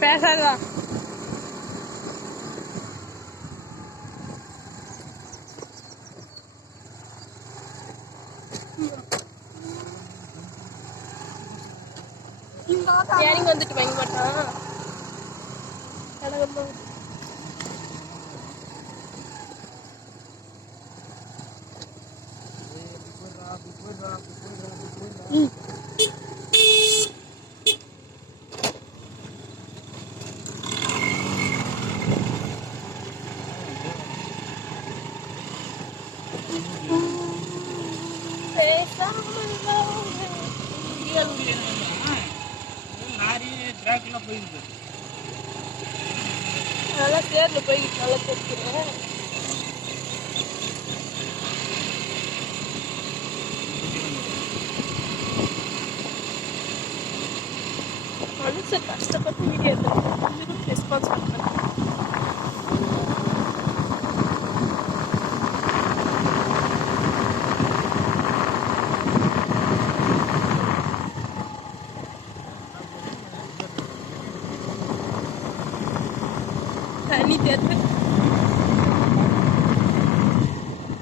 பேசாதா இறங்கி வந்துட்டு வாங்க மாட்டான் நல்லா சேர்ந்து போய்கிட்டு நல்லா போட்டுக்கிறேன் மனசு கஷ்டப்பட்டு வீடியோ எடுத்து ரெஸ்பான்ஸ் பண்ணுறேன் தண்ணி தேர்த்து